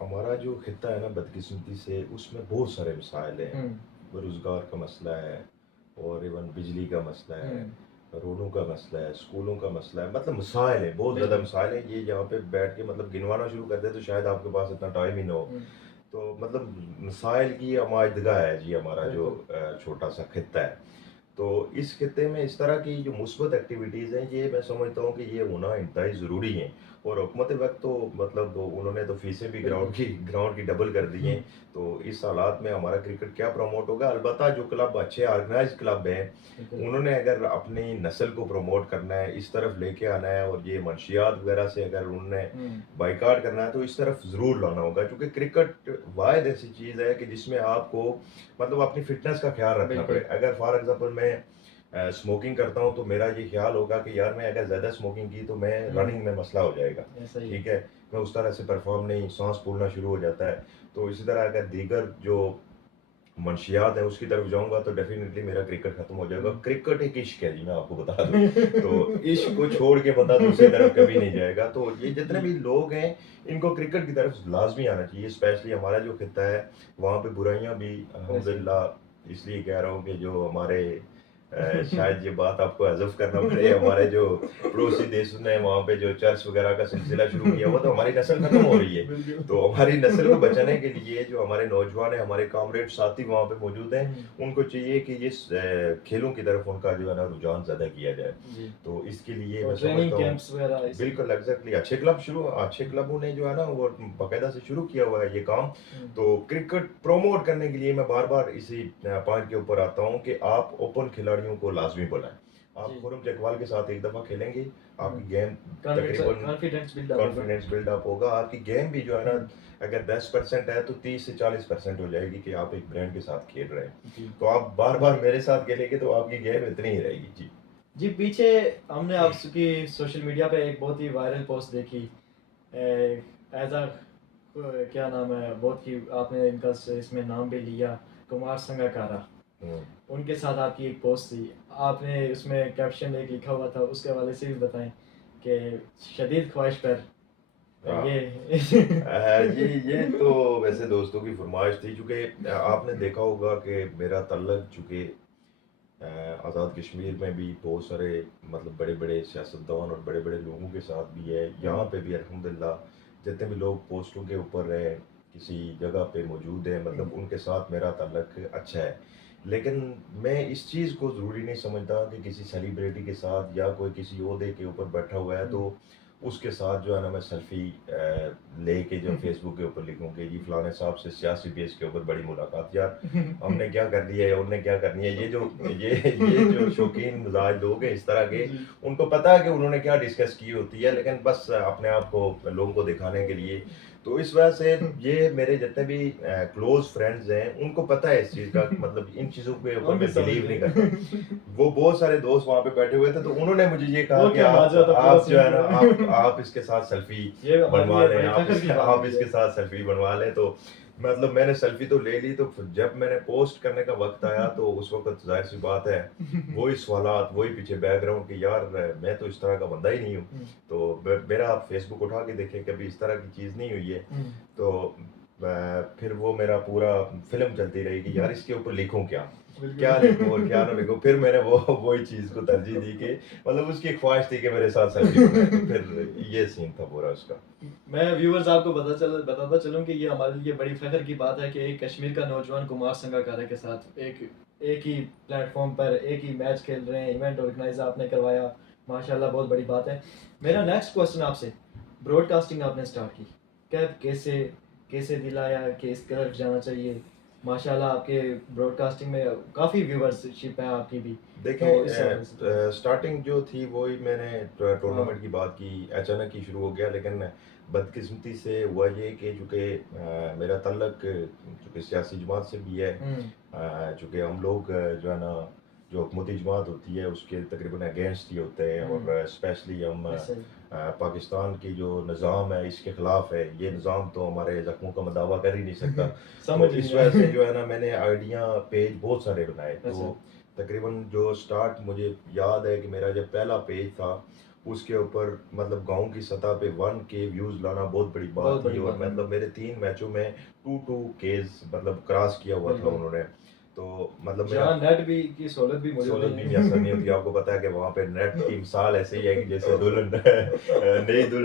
हमारा जो खित्ता है ना, बदकिस्मती से उसमें बहुत सारे मसाइल हैं। हुँ, बेरोज़गार का मसला है, और इवन बिजली का मसला है, हुँ, रोडों का मसला है, स्कूलों का मसला है, मतलब मसाइल हैं, बहुत ज़्यादा बिल्कुल। मसाइल हैं। ये यहाँ पे बैठ के मतलब गिनवाना शुरू कर दें तो शायद आपके पास इतना टाइम ही ना हो। हुँ, तो मतलब मसाइल की अमाजदगा है जी हमारा जो बिल्कुल। छोटा सा खित्ता है। तो इस खित्ते में इस तरह की जो मुस्बत एक्टिविटीज़ हैं, ये मैं समझता हूँ कि ये होना इंतहाई ज़रूरी हैं। और हुकूमत वक्त तो मतलब उन्होंने तो फीसें भी बिल्कुल। ग्राउंड की डबल कर दी हुँ, हैं। तो इस हालात में हमारा क्रिकेट क्या प्रमोट होगा? अलबत्ता जो क्लब अच्छे ऑर्गेनाइज़ क्लब हैं, बिल्कुल। उन्होंने अगर अपनी नस्ल को प्रमोट करना है, इस तरफ लेके आना है, और ये मंशियात वगैरह से अगर उन्होंने हुँ, बाइकआउट करना है, तो इस तरफ ज़रूर लाना होगा। क्योंकि क्रिकेट वाहिद ऐसी चीज़ है कि जिसमें आपको मतलब अपनी फ़िटनेस का ख़्याल रखना पड़े। बिल्कुल। अगर फॉर एग्ज़ाम्पल मैं स्मोकिंग करता हूँ, तो मेरा ये ख़्याल होगा कि यार मैं अगर ज़्यादा स्मोकिंग की तो मैं हुँ, रनिंग में मसला हो जाएगा, ऐसा ही है। ठीक है? मैं उस तरह से परफ़ॉर्म नहीं, साँस फूलना शुरू हो जाता है। तो इसी तरह अगर दीगर जो मंशियात है उसकी तरफ जाऊँगा तो डेफ़िनेटली मेरा क्रिकेट ख़त्म हो जाएगा। हुँ। क्रिकेट एक इश्क है जी, मैं आपको बता दूँ। तो इश्क को छोड़ के बंदा दूसरी तरफ कभी नहीं जाएगा। तो ये जितने जी, भी लोग हैं, इनको क्रिकेट की तरफ लाज़मी आना चाहिए। स्पेशली हमारा जो खित्ता है, वहाँ पे बुराइयाँ भी वैसे ही। अल्हम्दुलिल्लाह इसलिए कह रहा हूँ कि जो हमारे शायद ये बात आपको हज़फ करना पड़े, हमारे जो पड़ोसी देश ने वहाँ पे जो चर्च वग़ैरह का सिलसिला शुरू किया हुआ, तो हमारी नस्ल ख़त्म हो रही है। बिल्कुल। तो हमारी नस्ल को बचाने के लिए जो हमारे नौजवान हैं, हमारे कॉमरेड साथी वहाँ पे मौजूद हैं, हुँ, उनको चाहिए कि ये खेलों की तरफ उनका जो है ना रुझान ज़्यादा किया जाए। जी। तो इसके लिए मैं और ट्रेनिंग समझता हूँ, कैंप्स वगैरह इस बिल्कुल एग्ज़ैक्टली, अच्छे क्लबों ने जो है ना वो बाकायदा से शुरू किया हुआ है ये काम। हुँ, तो क्रिकेट प्रमोट करने के लिए मैं बार-बार इसी पॉइंट के ऊपर आता हूँ कि आप ओपन खिलाड़ियों को लाज़मी बुलाएँ। आप जी। खुरम चकवाल के साथ एक दफ़ा खेलेंगे, आपकी गेम कॉन्फिडेंस कॉन्फिडेंस बिल्डअप होगा, आपकी गेम भी जो है ना, हम्म, अगर 10% है तो 30 से 40% हो जाएगी कि आप एक ब्रांड के साथ खेल रहे हैं। जी। तो आप बार बार मेरे साथ खेलेंगे तो आपकी गेम इतनी ही रहेगी जी। जी, पीछे हमने आपकी सोशल मीडिया पे एक बहुत ही वायरल पोस्ट देखी, एज अ क्या नाम है, बहुत ही आपने इनका इसमें नाम भी लिया, कुमार संगकारा। हम्म। उनके साथ आपकी एक पोस्ट थी, आपने उसमें कैप्शन एक लिखा हुआ था, उसके हवाले से भी बताएं कि शदीद ख्वाहिश पर हाँ। ये ये तो वैसे दोस्तों की फरमाइश थी, चूंकि आपने देखा होगा कि मेरा तल्लक चूंकि आज़ाद कश्मीर में भी बहुत सारे मतलब बड़े बड़े सियासतदान और बड़े बड़े लोगों के साथ भी है, यहाँ पे भी अल्हम्दुलिल्लाह जितने भी लोग पोस्टों के ऊपर किसी जगह पे मौजूद है, मतलब उनके साथ मेरा ताल्लुक अच्छा है। लेकिन मैं इस चीज़ को ज़रूरी नहीं समझता कि किसी सेलिब्रिटी के साथ या कोई किसी ओहदे के ऊपर बैठा हुआ है तो उसके साथ जो है ना मैं सेल्फी लेके जो फेसबुक के ऊपर लिखूँ कि जी फलाने साहब से सियासी बेस के ऊपर बड़ी मुलाकात, यार हमने क्या कर लिया है, उनने क्या करनी है। ये जो शौकीन मिजाज लोग हैं इस तरह के, जी। उनको पता है कि उन्होंने क्या डिस्कस की होती है, लेकिन बस अपने आप को लोगों को दिखाने के लिए। तो इस वजह से ये मेरे जितने भी क्लोज फ्रेंड्स हैं उनको पता है इस चीज़ का, मतलब इन चीज़ों के ऊपर हम भी मैं समझ बिलीव नहीं करता। गए। वो बहुत सारे दोस्त वहां पे बैठे हुए थे, तो उन्होंने मुझे ये कहा वो कि क्या माजरा था, पूरा आप जो है सीन ना पूरा आप इसके साथ सेल्फी ये हमारे बनवा लिए लें, बड़े फख्र की बात आप हुई इसके है। साथ सेल्फी बनवा लें। तो मतलब मैंने सेल्फी तो ले ली, तो फिर जब मैंने पोस्ट करने का वक्त आया तो उस वक्त जाहिर सी बात है वही सवालात, वही पीछे बैकग्राउंड कि यार मैं तो इस तरह का बंदा ही नहीं हूँ। तो मेरा आप फेसबुक उठा के देखें, कभी इस तरह की चीज़ नहीं हुई है। तो फिर वो मेरा पूरा फिल्म चलती रही कि यार इसके ऊपर लिखूं क्या, क्या लिखूं और क्या ना लिखूं। फिर मैंने वही चीज़ को तरजीह दी कि मतलब उसकी एक ख्वाहिश थी कि मेरे साथ सेल्फी बनाए, तो फिर ये सीन था पूरा उसका। मैं व्यूअर्स आपको बताता चलूं कि ये हमारे लिए बड़ी फख्र की बात है कि एक कश्मीर का नौजवान कुमार संगकारा के साथ एक ही प्लेटफॉर्म पर एक ही मैच खेल रहे हैं, इवेंट ऑर्गेनाइज आपने करवाया, माशाल्लाह बहुत बड़ी बात है। मेरा नेक्स्ट क्वेश्चन आपसे, ब्रॉडकास्टिंग आपने स्टार्ट की, कैसे कैसे दिलाया कि इस तरफ जाना चाहिए? माशाल्लाह आपके ब्रॉडकास्टिंग में काफ़ी व्यूअरशिप है आपकी भी, तो इस हवाले से थोड़ा। देखें स्टार्टिंग जो थी वही मैंने हाँ। टूर्नामेंट की बात की, अचानक ही शुरू हो गया। लेकिन बदकिस्मती से हुआ ये कि चूँकि मेरा तल्लक चूँकि सियासी जमात से भी है, चूँकि हम लोग जो है ना जो हुकूमती जमात होती है उसके तकरीबन अगेंस्ट ही होते हैं, और स्पेशली हम ऐसा ही। पाकिस्तान की जो निज़ाम है इसके ख़िलाफ़ है। ये निज़ाम तो हमारे ज़ख्मों का मदावा कर ही नहीं सकता। समझ तो ही इस नहीं वजह से आया। जो है ना मैंने आइडिया पेज बहुत सारे बनाए। अच्छा। तो तकरीबन जो स्टार्ट मुझे याद है कि मेरा जब पहला पेज था उसके ऊपर मतलब गांव की सतह पे 1K व्यूज़ लाना बहुत बड़ी बात बहुत थी, बड़ी और बात है। मतलब मेरे 3 मैचों में 2-2 केस मतलब क्रॉस किया हुआ था बिल्कुल। उन्होंने। तो मतलब मेरा जहाँ नेट भी की सहूलत भी मौजूद सहूलत नहीं भी है। मैसर नहीं होती। आपको पता है कि वहाँ पे नेट की मिसाल ऐसे ही है कि जैसे दुल्हन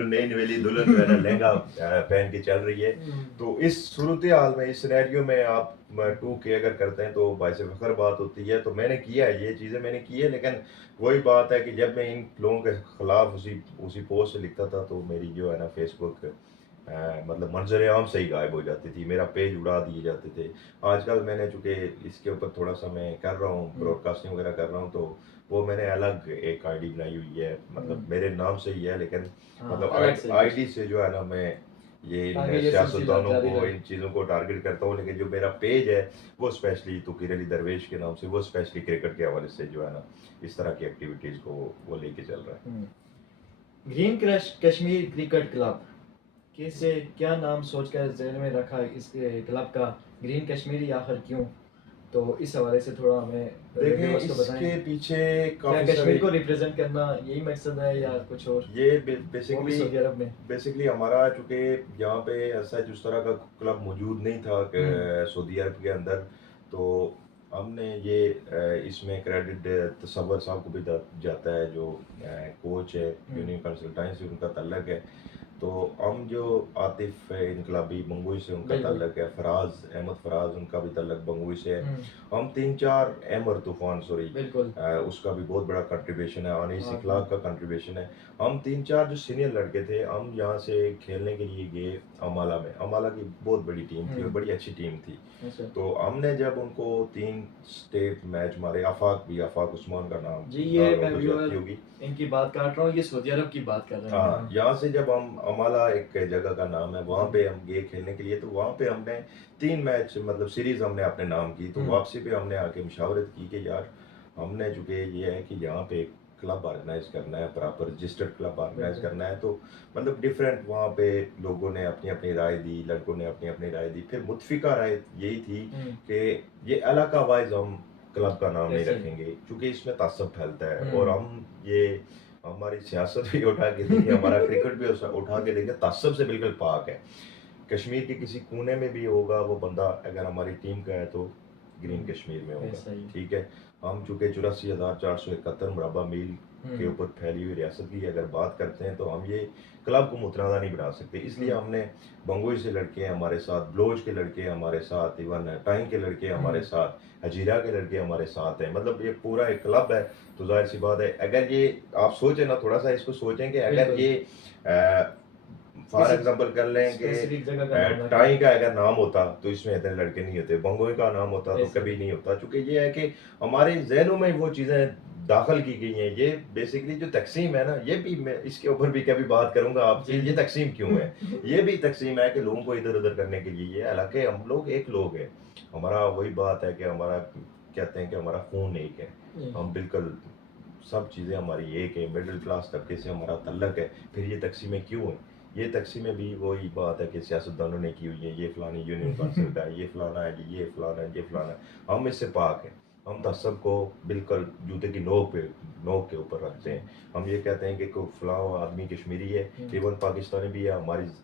नई नवेली दुल्हन जो है ना लहंगा पहन के चल रही है। तो इस सूरत हाल में, इस सिनेरियो में आप 2K अगर करते हैं तो बाइस फखर बात होती है। तो मैंने किया है, ये चीज़ें मैंने की है। लेकिन वही बात है कि जब मैं इन लोगों के खिलाफ उसी पोस्ट से लिखता था तो मेरी जो है ना फेसबुक मतलब मंजर आम से ही गायब हो जाती थी, मेरा पेज उड़ा दिए जाते थे। आजकल मैंने चूँकि इसके ऊपर थोड़ा सा मैं कर रहा हूँ, ब्रॉडकास्टिंग वगैरह कर रहा हूँ, तो वो मैंने अलग एक आईडी बनाई हुई है, मतलब मेरे नाम से ही है, लेकिन हाँ, मतलब अलग से कुछ, आईडी से जो है ना मैं ये ताकि इन ये सिलसिला सियासतदानों जारी को, रहे। इन चीज़ों को टारगेट करता हूँ। लेकिन जो मेरा पेज है वो स्पेशली तुकीर अली दरवेश के नाम से, वो स्पेशली क्रिकेट के हवाले से जो है ना इस तरह की एक्टिविटीज़ को वो लेके चल रहा है। Green crush Kashmir cricket club, कैसे क्या नाम सोचकर जहन में रखा इस क्लब का, ग्रीन कश्मीरी आखिर क्यों? तो इस हवाले से थोड़ा हमें देखें व्यूअर्स को बताएं। इसके पीछे क्या काफ़ी कश्मीर सारे, को रिप्रेजेंट करना यही मकसद है या कुछ और? ये वो भी सऊदी अरब में। बेसिकली हमारा चूँकि यहाँ पे ऐसा जिस तरह का क्लब मौजूद नहीं था सऊदी अरब के अंदर, तो हमने ये इसमें क्रेडिट तसव्वुर साहब को भी जाता है, जो कोच है यूनियन कंसल्टेंसी उनका तल्लक है। तो हम जो आतिफ है इनकलाबी बंगोई से उनका बिल्कुल। ताल्लुक है, फराज अहमद फराज उनका भी ताल्लुक बंगोई से है। हम्म। हम तीन चार, अहमर तूफान सॉरी, बिल्कुल। उसका भी बहुत बड़ा कंट्रीब्यूशन है, अनीस हाँ हाँ। इखलाक का कंट्रीब्यूशन है। हम तीन चार जो सीनियर लड़के थे, हम यहाँ से खेलने के लिए गए अमाला में। अमाला की बहुत बड़ी टीम थी और बड़ी अच्छी टीम थी। अच्छा। तो हमने जब उनको 3 स्टेट मैच मारे, आफाक उस्मान का नाम जी, ये नाम मैं तो जाती व्यूअर होगी। इनकी बात काट रहा हूँ, ये सऊदी अरब की बात कर रहे हैं। हाँ, हाँ। यहाँ से जब हम अमाला एक जगह का नाम है, वहाँ जी। पे हम गए खेलने के लिए। तो वहाँ पे हमने 3 मैच मतलब सीरीज हमने अपने नाम की। तो वापसी पे हमने आके मुशावरत की कि यार हमने चूंकि ये है कि यहाँ पे एक क्लब ऑर्गेनाइज करना है, प्रॉपर रजिस्टर्ड क्लब ऑर्गेनाइज बिल्कुल। करना है। तो मतलब डिफरेंट वहाँ पे लोगों ने अपनी अपनी राय दी, लड़कों ने अपनी अपनी राय दी। फिर मुतफिका राय यही थी कि ये इलाका वाइज हम क्लब का नाम नहीं ऐसे। रखेंगे, क्योंकि इसमें तासब फैलता है। और हम्म। हम ये हमारी सियासत भी उठा के देखें, हमारा क्रिकेट भी उठा के देखें, तासब से बिल्कुल पाक है। कश्मीर के किसी कोने में भी होगा वो बंदा, अगर हमारी टीम का है तो ग्रीन कश्मीर में होगा। ऐसा ही। ठीक है। हम चूंकि 84,471 मुरबा मील के ऊपर फैली हुई रियासत की अगर बात करते हैं, तो हम ये क्लब को मुतनाज़ा नहीं बना सकते। इसलिए हमने बंगोई से लड़के हमारे साथ, ब्लोच के लड़के हमारे साथ, इवन टाइम के लड़के हमारे साथ, हजीरा के लड़के हमारे साथ हैं। मतलब ये पूरा एक क्लब है। तो जाहिर सी बात है, अगर ये आप सोचें ना, थोड़ा सा इसको सोचें कि अगर बिल्कुल। ये फॉर एग्जांपल कर लें कि स्पेसिफिक जगह का नाम रखें। टाई का अगर नाम होता तो इसमें इतने लड़के नहीं होते, बंगोई का नाम होता तो ऐसे। कभी नहीं होता। चूंकि ये है कि हमारे जहनों में वो चीज़ें दाखिल की गई हैं। ये बेसिकली जो तकसीम है ना, ये भी मैं इसके ऊपर भी कभी बात करूंगा आपसे, जी। ये तकसीम क्यों है। ये भी तकसीम है कि लोगों को इधर उधर करने के लिए। ये हालांकि हम लोग एक लोग हैं, हमारा वही बात है कि हमारा कहते हैं कि हमारा खून एक है। हम बिल्कुल सब चीज़ें हमारी एक है, मिडिल क्लास तबके से हमारा तल्लक है। फिर ये तकसीमें क्यों हैं? ये तकसीमें भी वही बात है कि सियासतदानों ने की हुई है। ये फलानी यूनियन काउंसिल का है, ये फलाना है जी, ये फलाना है, ये फलाना है। हम इससे पाक हैं। हम तसब को बिल्कुल जूते की नोक के ऊपर रखते हैं। हम ये कहते हैं कि कोई फलां आदमी कश्मीरी है, इवन पाकिस्तानी भी है,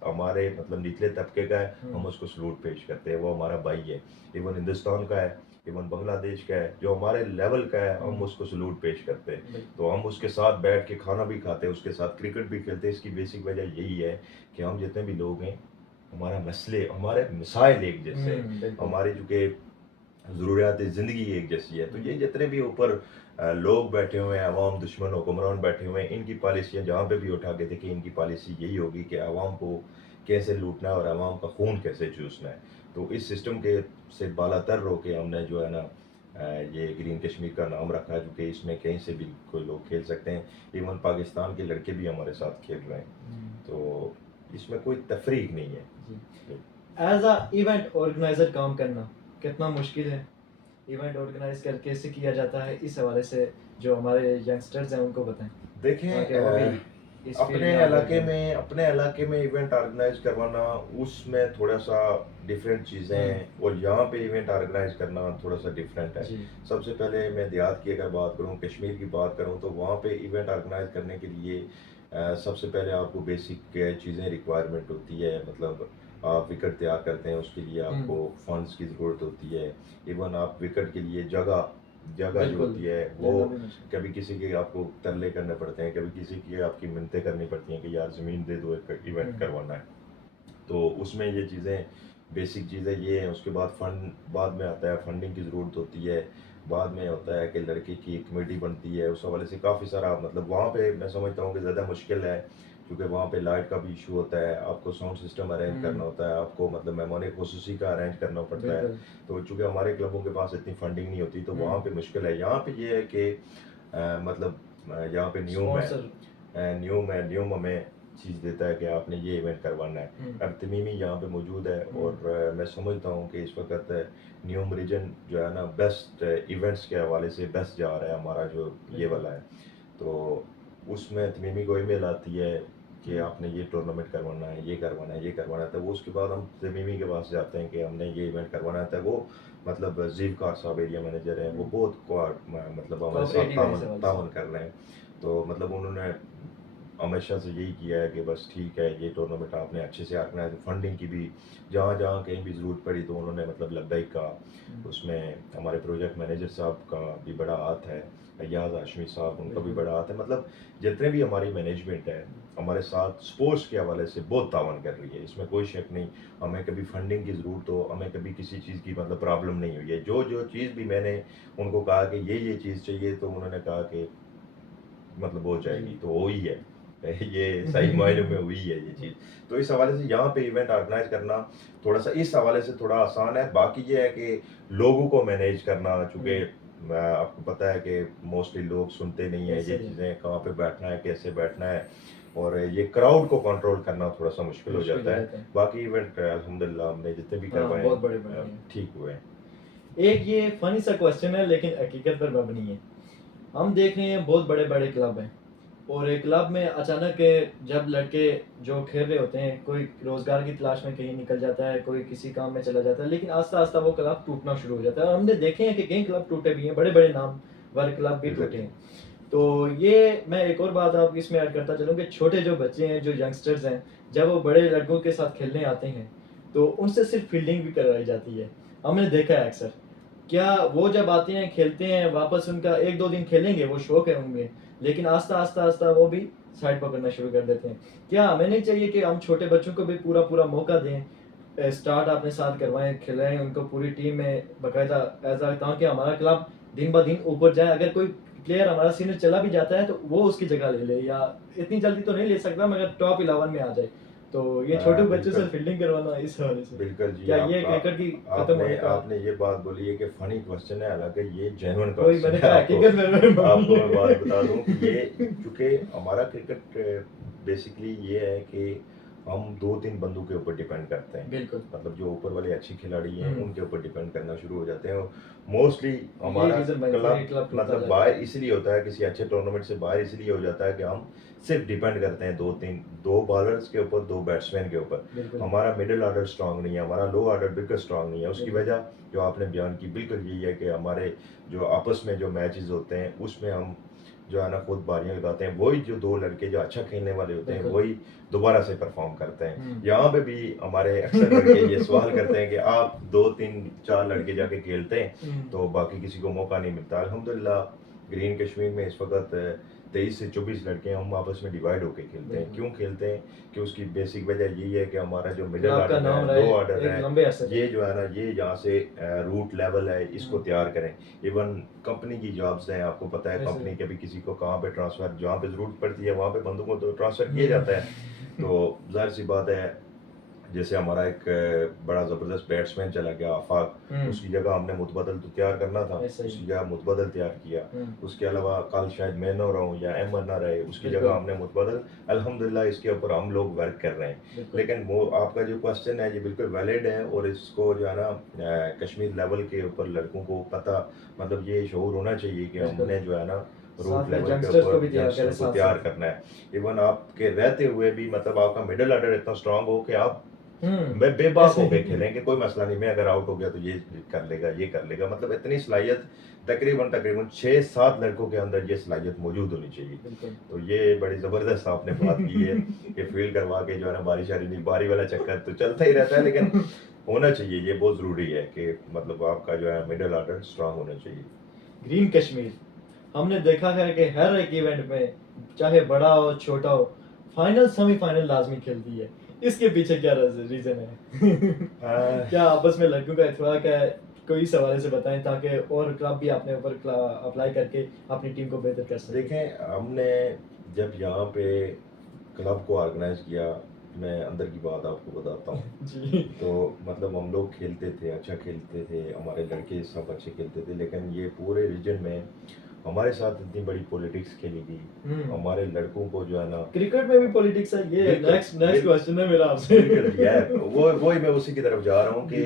हमारे मतलब निचले तबके का है, हम उसको सलूट पेश करते हैं, वो हमारा भाई है। इवन हिंदुस्तान का है, इवन बांग्लादेश का है, जो हमारे लेवल का है, हम उसको सलूट पेश करते हैं। तो हम उसके साथ बैठ के खाना भी खाते हैं, उसके साथ क्रिकेट भी खेलते हैं। इसकी बेसिक वजह यही है कि हम जितने भी लोग हैं, हमारा मसले, हमारे मिसाइल एक जैसे हैं, हमारी चूँकि ज़रूरियात ज़िंदगी एक जैसी है। तो ये जितने भी ऊपर लोग बैठे हुए हैं, अवाम दुश्मन हुक्मरान बैठे हुए हैं, इनकी पॉलिसियाँ जहाँ पे भी उठा के देखिए, इनकी पॉलिसी यही होगी कि अवाम को कैसे लूटना है और अवाम का खून कैसे चूसना है। तो इस सिस्टम के से बालातर रो के हमने जो है ना ये ग्रीन कश्मीर का नाम रखा है, क्योंकि इसमें कहीं से भी कोई लोग खेल सकते हैं। इवन पाकिस्तान के लड़के भी हमारे साथ खेल रहे हैं। तो इसमें कोई तफरीक नहीं है। एज अ इवेंट ऑर्गेनाइजर काम करना कितना मुश्किल है? इवेंट ऑर्गेनाइज कर कैसे किया जाता है, इस हवाले से जो हमारे यंगस्टर्स हैं उनको बताएं। देखें, अपने इलाके में इवेंट ऑर्गेनाइज करवाना, उसमें थोड़ा सा डिफरेंट चीज़ें हैं, और यहाँ पे इवेंट ऑर्गेनाइज करना थोड़ा सा डिफरेंट है। सबसे पहले मैं देहात की अगर बात करूँ, कश्मीर की बात करूँ, तो वहाँ पे इवेंट ऑर्गेनाइज करने के लिए सबसे पहले आपको बेसिक चीज़ें रिक्वायरमेंट होती है। मतलब आप विकेट तैयार करते हैं, उसके लिए आपको फंड्स की ज़रूरत होती है। इवन आप विकेट के लिए जगह जो होती है, वो कभी किसी के आपको तरले करने पड़ते हैं, कभी किसी की आपकी मिन्नतें करनी पड़ती हैं कि यार ज़मीन दे दो, एक इवेंट करवाना है। तो उसमें ये चीज़ें, बेसिक चीज़ें ये हैं। उसके बाद फंड बाद में आता है, फंडिंग की ज़रूरत होती है। बाद में होता है कि लड़के की एक कमेटी बनती है। उस हवाले से काफ़ी सारा मतलब वहाँ पे मैं समझता हूँ कि ज़्यादा मुश्किल है, क्योंकि वहाँ पे लाइट का भी इशू होता है, आपको साउंड सिस्टम अरेंज करना होता है, आपको मतलब मेहमान खुसूसी का अरेंज करना पड़ता है। तो चूँकि हमारे क्लबों के पास इतनी फंडिंग नहीं होती, तो वहाँ पे मुश्किल है। यहाँ पे ये है कि मतलब यहाँ पे न्यूम हमें चीज़ देता है कि आपने ये इवेंट करवाना है। अब तमीमी यहाँ पे मौजूद है, और मैं समझता हूँ कि इस वक्त न्यूम रीजन जो है ना, बेस्ट इवेंट्स के हवाले से बेस्ट जा रहा है हमारा, जो ये वाला है। तो उसमें तमीमी को ईमेल आती है कि आपने ये टूर्नामेंट करवाना है, ये करवाना है, ये करवाना है। तो वो उसके बाद हम तमीमी के पास जाते हैं कि हमने ये इवेंट करवाना है। तो वो मतलब जीवकार साहब एरिया मैनेजर हैं, वो बहुत मतलब हमारे साथ तावन कर रहे हैं। तो मतलब उन्होंने हमेशा से यही किया है कि बस ठीक है, ये टूर्नामेंट आपने अच्छे से ऑर्गेनाइज, फंडिंग की भी जहाँ जहाँ कहीं भी ज़रूरत पड़ी तो उन्होंने मतलब लब्बैक का, उसमें हमारे प्रोजेक्ट मैनेजर साहब का भी बड़ा हाथ है, अय्याज हाशमी साहब उनका भी बड़ा हाथ है, मतलब जितने भी हमारी मैनेजमेंट है हमारे साथ स्पोर्ट्स के हवाले से बहुत तावन कर रही है, इसमें कोई शक नहीं। हमें कभी फंडिंग की ज़रूरत हो, हमें कभी किसी चीज़ की मतलब प्रॉब्लम नहीं हुई है। जो जो चीज़ भी मैंने उनको कहा कि ये चीज़ चाहिए तो उन्होंने कहा कि मतलब हो जाएगी, तो हो ही है ये सही मायने में हुई है ये चीज़। तो इस हवाले से यहाँ पे इवेंट ऑर्गेनाइज करना थोड़ा सा इस हवाले से थोड़ा आसान है। बाकी ये है कि लोगों को मैनेज करना, चूँकि आपको पता है कि मोस्टली लोग सुनते नहीं है ये चीज़ें, कहाँ पे बैठना है, कैसे बैठना है, और ये क्राउड को कंट्रोल करना थोड़ा सा मुश्किल हो जाता है। बाकी इवेंट अल्हम्दुलिल्लाह हमने जितने भी करवाए बहुत बड़े ठीक हुए हैं। एक ये फनी सा क्वेश्चन है लेकिन हकीकत पर मबनी है। हम देख रहे हैं बहुत बड़े बड़े क्लब हैं और एक क्लब में अचानक जब लड़के जो खेल रहे होते हैं, कोई रोजगार की तलाश में कहीं निकल जाता है, कोई किसी काम में चला जाता है, लेकिन आस्ता आस्ता वो क्लब टूटना शुरू हो जाता है। और हमने देखे हैं कि कई क्लब टूटे भी हैं, बड़े बड़े नाम वाले क्लब भी टूटे हैं। तो ये मैं एक और बात आप इसमें ऐड करता चलूँ कि छोटे जो बच्चे हैं, जो यंगस्टर्स हैं, जब वो बड़े लड़कों के साथ खेलने आते हैं तो उनसे सिर्फ फील्डिंग भी करवाई जाती है। हमने देखा है अक्सर, क्या वो जब आते हैं खेलते हैं, वापस उनका एक दो दिन खेलेंगे, वो शौक है उनमें, लेकिन आस्ता आस्ता आस्ता वो भी साइड पकड़ना शुरू कर देते हैं। क्या हमें नहीं चाहिए कि हम छोटे बच्चों को भी पूरा पूरा मौका दें, स्टार्ट अपने साथ करवाएं, खिलाएं उनको पूरी टीम में बाकायदा ऐसा, ताकि हमारा क्लब दिन ब दिन ऊपर जाए। अगर कोई प्लेयर हमारा सीनियर चला भी जाता है तो वो उसकी जगह ले ले, या इतनी जल्दी तो नहीं ले सकता मगर टॉप 11 में आ जाए। तो ये छोटे बच्चों से फील्डिंग करवाना इस हवाले से बिल्कुल जी, क्या ये क्रिकेट की खत्म होने का? आपने ये बात बोली है कि फनी क्वेश्चन है, हालांकि ये जेन्युइन कोई क्वेश्चन मैंने है। कहा हकीकत में आपको मैं बात बता दूं कि ये क्योंकि हमारा क्रिकेट बेसिकली ये है कि हम 2-3 बंदों के ऊपर डिपेंड करते हैं। बिल्कुल, मतलब जो ऊपर वाले अच्छे खिलाड़ी हैं उनके ऊपर डिपेंड करना शुरू हो जाते हैं। मोस्टली हमारा क्लब मतलब बाहर इसलिए होता है, किसी अच्छे टूर्नामेंट से बाहर इसलिए हो जाता है कि हम सिर्फ डिपेंड करते हैं 2 बॉलर्स के ऊपर, 2 बैट्समैन के ऊपर। हमारा मिडिल ऑर्डर स्ट्रांग नहीं है, हमारा लो ऑर्डर बिल्कुल स्ट्रांग नहीं है। उसकी वजह जो आपने बयान की बिल्कुल यही है कि हमारे जो आपस में जो मैचेस होते हैं उसमें हम जो है ना खुद बारियां लगाते हैं, वही जो 2 लड़के जो अच्छा खेलने वाले होते हैं वही दोबारा से परफॉर्म करते हैं। यहाँ पे भी हमारे अक्सर लड़के ये सवाल करते हैं कि आप 2-3-4 लड़के जाके खेलते हैं तो बाकी किसी को मौका नहीं मिलता। अल्हम्दुलिल्लाह ग्रीन कश्मीर में इस वक्त 23 से 24 लड़के हम आपस में डिवाइड होकर खेलते हैं। क्यों खेलते हैं कि उसकी बेसिक वजह यही है कि हमारा जो मिडिल ऑर्डर है, 2 ऑर्डर है, ये जो है ना ये यहाँ से रूट लेवल है, इसको तैयार करें। इवन कंपनी की जॉब्स हैं, आपको पता है कंपनी के भी किसी को कहाँ पे ट्रांसफर, जहाँ पे जरूरत पड़ती है वहाँ पे बंदों को तो ट्रांसफर किया जाता है। तो जाहिर सी बात है, जैसे हमारा एक बड़ा ज़बरदस्त बैट्समैन चला गया आफाक, उसकी जगह हमने मुतबदल तो तैयार करना था, उसकी जगह मुतबदल तैयार किया। उसके अलावा कल शायद मैं ना रहूँ या अहमद ना रहे, उसकी जगह हमने मुतबदल, अल्हम्दुलिल्लाह इसके ऊपर हम लोग वर्क कर रहे हैं। लेकिन वो आपका जो क्वेश्चन है ये बिल्कुल वैलिड है, और इसको जो है ना कश्मीर लेवल के ऊपर लड़कों को पता, मतलब ये शऊर होना चाहिए कि हमने जो है ना रूट लेवल के ऊपर यंगस्टर्स को तैयार करना है। इवन आपके रहते हुए भी मतलब आपका मिडिल ऑर्डर इतना स्ट्रांग हो कि आप मैं बेबाक होकर खेलेंगे, कोई मसला नहीं, मैं अगर आउट हो गया तो ये कर लेगा, ये कर लेगा। मतलब इतनी सलाहियत तकरीबन 6-7 लड़कों के अंदर ये सलाहियत मौजूद होनी चाहिए। तो ये बड़ी ज़बरदस्त आपने बात की है कि फील्ड करवा के जो है ना बारिश आ रही नहीं, बारी वाला चक्कर तो चलता ही रहता है, लेकिन होना चाहिए, ये बहुत ज़रूरी है कि मतलब आपका जो है मिडिल ऑर्डर स्ट्रांग होना चाहिए। ग्रीन कश्मीर हमने देखा है कि हर एक इवेंट में चाहे बड़ा हो छोटा हो, फाइनल सेमीफाइनल लाजमी खेलती है। इसके पीछे क्या रीजन है? क्या आपस में लड़कों का इत्तेफाक है? कोई इस हवाले से बताएं ताकि और क्लब भी अपने ऊपर अप्लाई करके अपनी टीम को बेहतर कर सके। देखें, हमने जब यहाँ पे क्लब को ऑर्गेनाइज किया, मैं अंदर की बात आपको बताता हूँ तो मतलब हम लोग खेलते थे, अच्छा खेलते थे, हमारे लड़के सब अच्छे खेलते थे, लेकिन ये पूरे रीजन में हमारे साथ इतनी बड़ी पॉलिटिक्स खेली गई। हमारे लड़कों को जो है ना, क्रिकेट में भी पॉलिटिक्स है, ये नेक्स्ट क्वेश्चन है मेरा आपसे। वो मैं उसी की तरफ जा रहा हूँ कि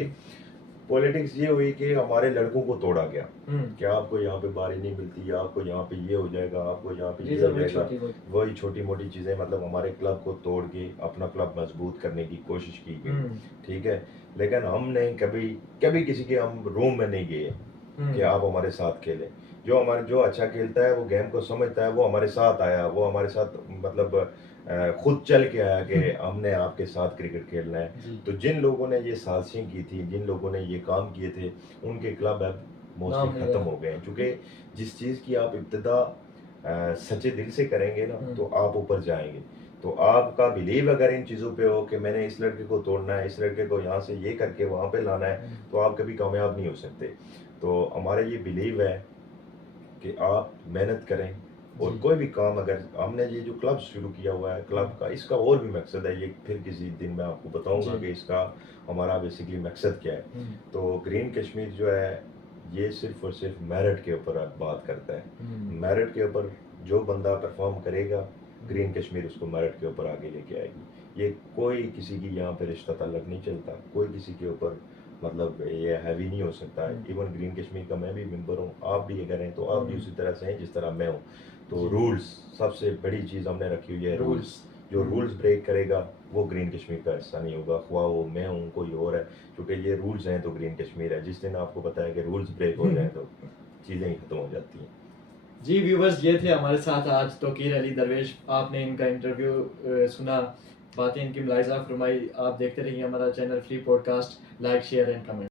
पॉलिटिक्स ये हुई कि हमारे लड़कों को तोड़ा गया कि आपको यहाँ पे बारी नहीं मिलती, आपको यहाँ पे ये हो जाएगा, आपको यहाँ पे ये हो जाएगा, वही छोटी मोटी चीजें, मतलब हमारे क्लब को तोड़ के अपना क्लब मजबूत करने की कोशिश की गई। ठीक है, लेकिन हमने कभी किसी के हम रूम में नहीं गए कि आप हमारे साथ खेलें। जो अच्छा खेलता है, वो गेम को समझता है, वो हमारे साथ आया, वो हमारे साथ मतलब खुद चल के आया कि हमने आपके साथ क्रिकेट खेलना है। जी। तो जिन लोगों ने ये साजिशें की थी, जिन लोगों ने ये काम किए थे, उनके क्लब अब नाम मोस्टली नहीं ख़त्म रहा। हो गए हैं, क्योंकि जिस चीज़ की आप इब्तिदा सच्चे दिल से करेंगे ना, तो आप ऊपर जाएंगे। तो आपका बिलीव अगर इन चीज़ों पे हो कि मैंने इस लड़के को तोड़ना है, इस लड़के को यहाँ से ये करके वहाँ पे लाना है, तो आप कभी कामयाब नहीं हो सकते। तो हमारा ये बिलीव है कि आप मेहनत करें, और जी। कोई भी काम, अगर हमने ये जो क्लब शुरू किया हुआ है, क्लब का इसका और भी मकसद है, ये फिर किसी दिन मैं आपको बताऊंगा जी। कि इसका हमारा बेसिकली मकसद क्या है। तो ग्रीन कश्मीर जो है, ये सिर्फ और सिर्फ मेरिट के ऊपर बात करता है। मेरिट के ऊपर जो बंदा परफॉर्म करेगा, ग्रीन कश्मीर उसको मेरिट के ऊपर आगे लेके आएगी। ये कोई किसी की यहाँ पे रिश्ता ताल्लुक नहीं चलता, कोई किसी के ऊपर मतलब ये हैवी नहीं हो सकता है। इवन ग्रीन कश्मीर का मैं भी मेंबर हूँ, आप भी अगर हैं तो आप भी उसी तरह से हैं जिस तरह मैं हूँ। तो जी। रूल्स सबसे बड़ी चीज़ हमने रखी हुई है, रूल्स। जो रूल्स ब्रेक करेगा वो ग्रीन कश्मीर का हिस्सा नहीं होगा, ख्वाह वो मैं हूँ कोई और है, क्योंकि ये रूल्स हैं तो ग्रीन कश्मीर है। जिस दिन आपको पता है कि रूल्स ब्रेक हो जाए तो चीज़ें ही खत्म हो जाती हैं। जी व्यूवर्स, ये थे हमारे साथ आज तौकीर अली दरवेश। आपने इनका इंटरव्यू सुना, बातें इनकी मुलाहिज़ा फरमाई। आप देखते रहिए हमारा channel free podcast. Like, share and comment.